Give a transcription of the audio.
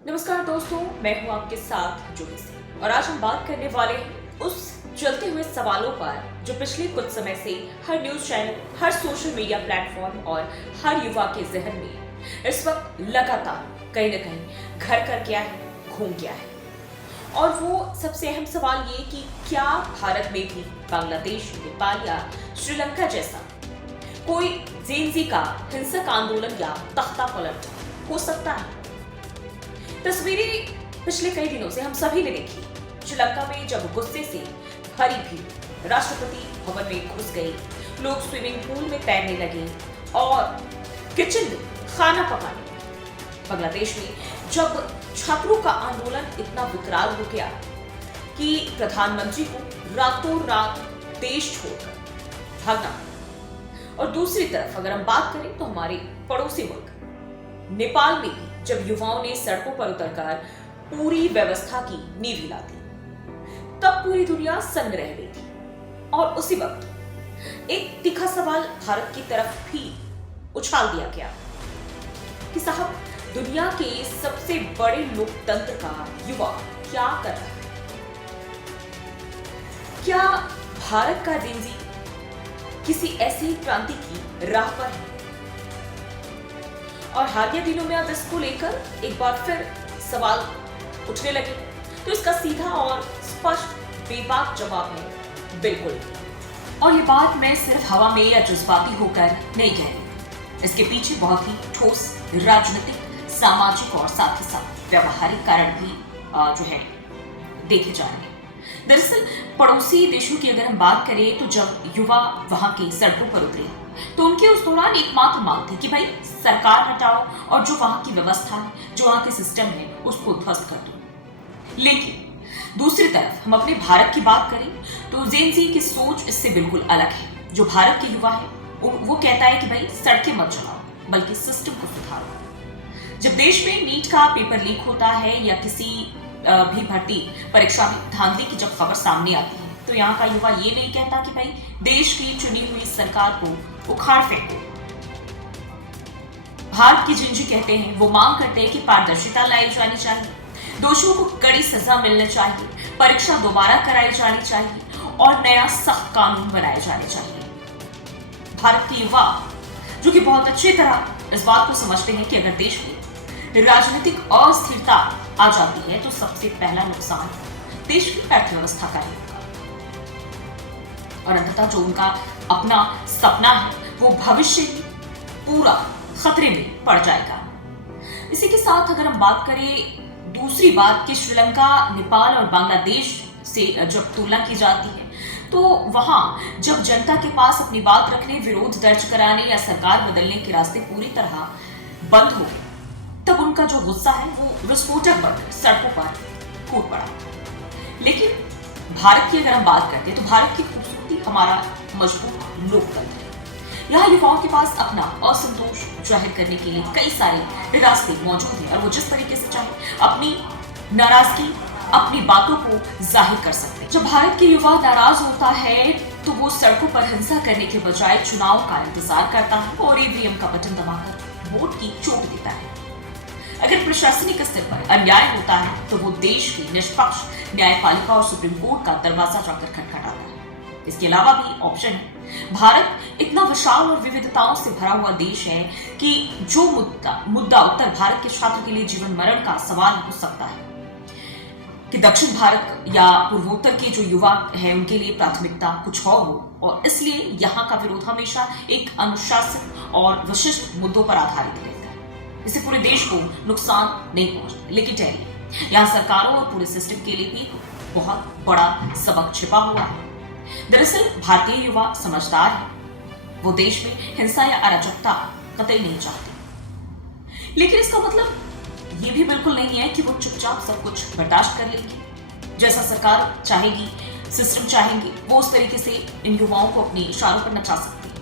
नमस्कार दोस्तों, मैं हूं आपके साथ जूही सिंह और आज हम बात करने वाले हैं उस चलते हुए सवालों पर जो पिछले कुछ समय से हर न्यूज चैनल, हर सोशल मीडिया प्लेटफॉर्म और हर युवा के जहन में इस वक्त लगातार कहीं न कहीं घर कर गया है, घूम गया है। और वो सबसे अहम सवाल ये कि क्या भारत में भी बांग्लादेश, नेपाल या श्रीलंका जैसा कोई जेनजी का हिंसक आंदोलन या तख्ता पलट हो सकता है। तस्वीरें पिछले कई दिनों से हम सभी ने देखी। श्रीलंका में जब गुस्से से भरी भीड़ राष्ट्रपति भवन में घुस गई, लोग स्विमिंग पूल में तैरने लगे और किचन में खाना पकाने लगे। बांग्लादेश में जब छात्रों का आंदोलन इतना विकराल हो गया कि प्रधानमंत्री को रातों रात देश छोड़कर भागना। और दूसरी तरफ अगर हम बात करें तो हमारे पड़ोसी मुल्क नेपाल में भी जब युवाओं ने सड़कों पर उतरकर पूरी व्यवस्था की नींव हिला दी, तब पूरी दुनिया सन्न रह गई थी। और उसी वक्त एक तीखा सवाल भारत की तरफ भी उछाल दिया गया कि साहब, दुनिया के सबसे बड़े लोकतंत्र का युवा क्या कर रहा है? क्या भारत का जेनजी किसी ऐसी क्रांति की राह पर है? और हालिया दिनों में अब इसको लेकर एक बार फिर सवाल उठने लगे, तो इसका सीधा और स्पष्ट बेबाक जवाब है बिल्कुल। और ये बात मैं सिर्फ हवा में या जज्बाती होकर नहीं कह रही। इसके पीछे बहुत ही ठोस राजनीतिक, सामाजिक और साथ ही साथ व्यावहारिक कारण भी जो है देखे जा रहे हैं। दरअसल पड़ोसी देशों की अगर हम बात करें तो जब युवा वहां की सड़कों पर उतरे तो उनके उस दौरान एकमात्र मांग थी कि भाई सरकार हटाओ और जो वहां की व्यवस्था है, जो वहां के सिस्टम है, उसको ध्वस्त कर दो। लेकिन दूसरी तरफ हम अपने भारत की बात करें तो जेनजी की सोच इससे बिल्कुल अलग है। जो भारत के युवा है वो कहता है कि भाई सड़कें मत चलाओ, बल्कि सिस्टम को सुधारो। जब देश में नीट का पेपर लीक होता है या किसी भी भर्ती परीक्षा में धांधली की जब खबर सामने आती है, तो यहाँ का युवा ये नहीं कहता कि भाई देश की चुनी हुई सरकार को उखाड़ फेंको। भारत की जेनजी कहते हैं, वो मांग करते हैं कि पारदर्शिता लाई जानी चाहिए, दोषियों को कड़ी सजा मिलनी चाहिए, परीक्षा दोबारा कराई जानी चाहिए और नया सख्त कानून बनाए जाने चाहिए। भारत के युवा जो कि बहुत अच्छी तरह इस बात को समझते हैं कि अगर देश में राजनीतिक अस्थिरता आ जाती है तो सबसे पहला नुकसान देश की अर्थव्यवस्था का ही होगा। और अंततः जो उनका अपना सपना है वो भविष्य ही पूरा खतरे में पड़ जाएगा। इसी के साथ अगर हम बात करें दूसरी बात कि श्रीलंका, नेपाल और बांग्लादेश से जब तुलना की जाती है तो वहां जब जनता के पास अपनी बात रखने, विरोध दर्ज कराने या सरकार बदलने के रास्ते पूरी तरह बंद हो गए, तब उनका जो गुस्सा है वो विस्फोटक बनकर सड़कों पर फूट पड़ा। लेकिन भारत की अगर हम बात करते हैं तो भारत की खूबसूरती हमारा मजबूत लोकतंत्र है। यहाँ युवाओं के पास अपना असंतोष जाहिर करने के लिए कई सारे रास्ते मौजूद हैं और वो जिस तरीके से चाहे अपनी नाराजगी, अपनी बातों को जाहिर कर सकते हैं। जब भारत के युवा नाराज होता है तो वो सड़कों पर हिंसा करने के बजाय चुनाव का इंतजार करता है और ईवीएम का बटन दबाकर वोट की चोट देता है। अगर प्रशासनिक स्तर पर अन्याय होता है तो वो देश की निष्पक्ष न्यायपालिका और सुप्रीम कोर्ट का दरवाजा जाकर खटखटाता है। इसके अलावा भी ऑप्शन है। भारत इतना विशाल और विविधताओं से भरा हुआ देश है कि जो मुद्दा उत्तर भारत के छात्र के लिए जीवन मरण का सवाल हो सकता है कि दक्षिण भारत या पूर्वोत्तर के जो युवा है उनके लिए प्राथमिकता कुछ और हो, और इसलिए यहाँ का विरोध हमेशा एक अनुशासित और विशिष्ट मुद्दों पर आधारित रहता है। इससे पूरे देश को नुकसान नहीं पहुंचता। लेकिन ठहरिए, यहाँ सरकारों और पूरे सिस्टम के लिए भी बहुत बड़ा सबक छिपा हुआ है। दरअसल भारतीय युवा समझदार है, वो देश में हिंसा या अराजकता कतई नहीं चाहते। लेकिन इसका मतलब ये भी बिल्कुल नहीं है कि वो चुपचाप सब कुछ बर्दाश्त कर लेंगे। जैसा सरकार चाहेगी, सिस्टम चाहेंगे, वो उस तरीके से इन युवाओं को अपने इशारों पर नचा सकते।